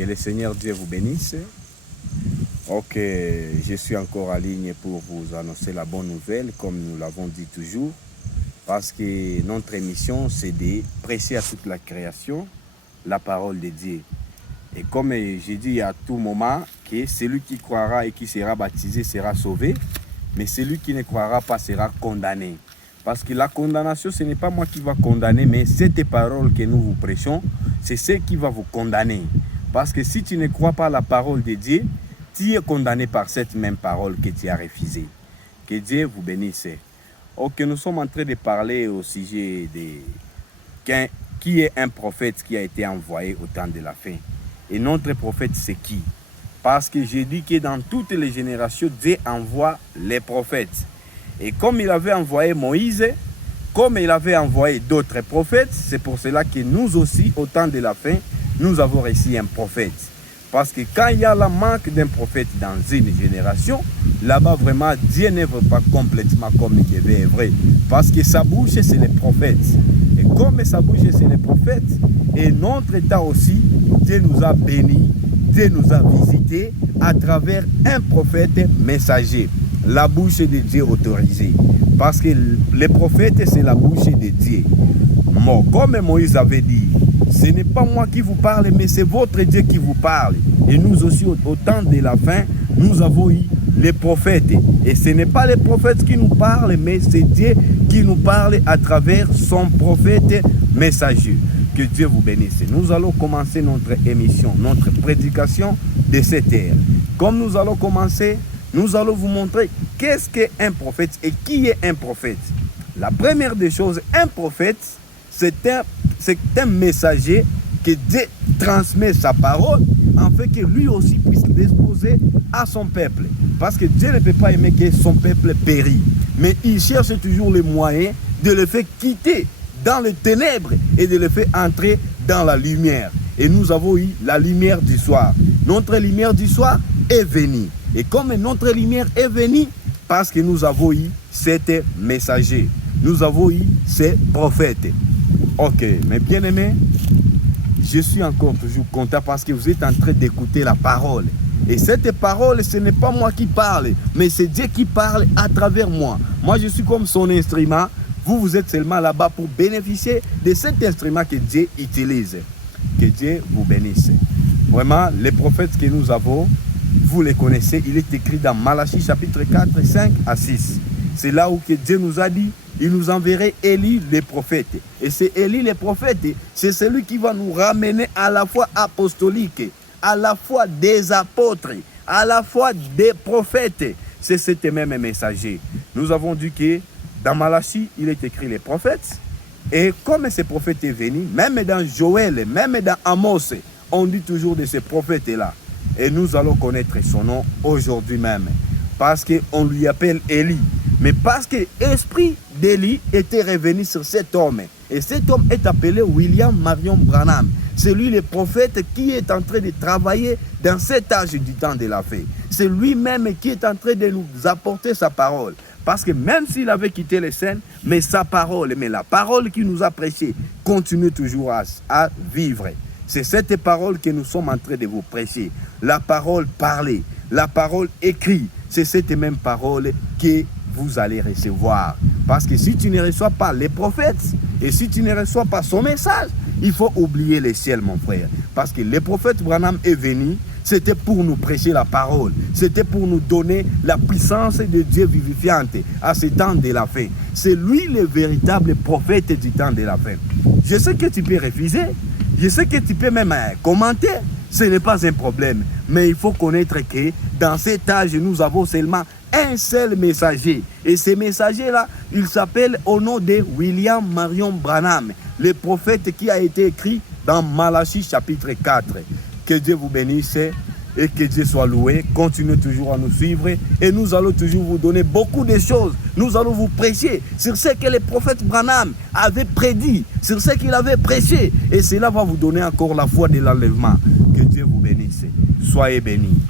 Que le Seigneur Dieu vous bénisse. Ok, je suis encore en ligne pour vous annoncer la bonne nouvelle, comme nous l'avons dit toujours, parce que notre émission, c'est de prêcher à toute la création la parole de Dieu. Et comme j'ai dit à tout moment, que celui qui croira et qui sera baptisé sera sauvé, mais celui qui ne croira pas sera condamné. Parce que la condamnation, ce n'est pas moi qui va condamner, mais cette parole que nous vous prêchons, c'est ce qui va vous condamner. Parce que si tu ne crois pas à la parole de Dieu, tu es condamné par cette même parole que tu as refusée. Que Dieu vous bénisse. Ok, nous sommes en train de parler au sujet de qui est un prophète qui a été envoyé au temps de la fin. Et notre prophète, c'est qui? Parce que j'ai dit que dans toutes les générations, Dieu envoie les prophètes. Et comme il avait envoyé Moïse, comme il avait envoyé d'autres prophètes, c'est pour cela que nous aussi, au temps de la fin, nous avons reçu un prophète. Parce que quand il y a le manque d'un prophète dans une génération, là-bas vraiment, Dieu n'œuvre pas complètement comme il devait œuvrer. Parce que sa bouche, c'est les prophètes. Et comme sa bouche, c'est les prophètes, et notre état aussi, Dieu nous a bénis, Dieu nous a visités à travers un prophète messager. La bouche de Dieu autorisée. Parce que les prophètes, c'est la bouche de Dieu. Bon, comme Moïse avait dit, ce n'est pas moi qui vous parle, mais c'est votre Dieu qui vous parle. Et nous aussi, au temps de la fin, nous avons eu les prophètes. Et ce n'est pas les prophètes qui nous parlent, mais c'est Dieu qui nous parle à travers son prophète messager. Que Dieu vous bénisse. Nous allons commencer notre émission, notre prédication de cette ère. Comme nous allons commencer, nous allons vous montrer qu'est-ce qu'un prophète et qui est un prophète. La première des choses, un prophète, c'est un messager qui transmet sa parole afin que lui aussi puisse l'exposer à son peuple. Parce que Dieu ne peut pas aimer que son peuple périsse. Mais il cherche toujours les moyens de le faire quitter dans les ténèbres et de le faire entrer dans la lumière. Et nous avons eu la lumière du soir. Notre lumière du soir est venue. Et comme notre lumière est venue, parce que nous avons eu cet messager, nous avons eu ces prophètes. Ok, mes bien-aimés, je suis encore toujours content parce que vous êtes en train d'écouter la parole. Et cette parole, ce n'est pas moi qui parle, mais c'est Dieu qui parle à travers moi. Moi, je suis comme son instrument. Vous êtes seulement là-bas pour bénéficier de cet instrument que Dieu utilise. Que Dieu vous bénisse. Vraiment, les prophètes que nous avons, vous les connaissez, il est écrit dans Malachie chapitre 4, 5 à 6. C'est là où que Dieu nous a dit, il nous enverrait Élie les prophètes. Et c'est Élie les prophètes, c'est celui qui va nous ramener à la foi apostolique, à la foi des apôtres, à la foi des prophètes. C'est cet même messager. Nous avons dit que dans Malachie, il est écrit les prophètes. Et comme ces prophètes est venu, même dans Joël, même dans Amos, on dit toujours de ces prophètes-là. Et nous allons connaître son nom aujourd'hui même. Parce qu'on lui appelle Élie. Mais parce que l'esprit d'Élie était revenu sur cet homme. Et cet homme est appelé William Marion Branham. C'est lui le prophète qui est en train de travailler dans cet âge du temps de la fin. C'est lui-même qui est en train de nous apporter sa parole. Parce que même s'il avait quitté les scènes, mais sa parole, mais la parole qu'il nous a prêchée continue toujours à vivre. C'est cette parole que nous sommes en train de vous prêcher. La parole parlée, la parole écrite. C'est cette même parole que vous allez recevoir. Parce que si tu ne reçois pas les prophètes et si tu ne reçois pas son message, il faut oublier le ciel, mon frère. Parce que le prophète Branham est venu, c'était pour nous prêcher la parole. C'était pour nous donner la puissance de Dieu vivifiante à ce temps de la fin. C'est lui le véritable prophète du temps de la fin. Je sais que tu peux refuser. Je sais que tu peux même commenter. Ce n'est pas un problème. Mais il faut connaître que dans cet âge, nous avons seulement un seul messager. Et ce messager-là, il s'appelle au nom de William Marion Branham, le prophète qui a été écrit dans Malachie chapitre 4. Que Dieu vous bénisse et que Dieu soit loué. Continuez toujours à nous suivre et nous allons toujours vous donner beaucoup de choses. Nous allons vous prêcher sur ce que le prophète Branham avait prédit, sur ce qu'il avait prêché. Et cela va vous donner encore la foi de l'enlèvement. Que Dieu vous bénisse. Soyez bénis.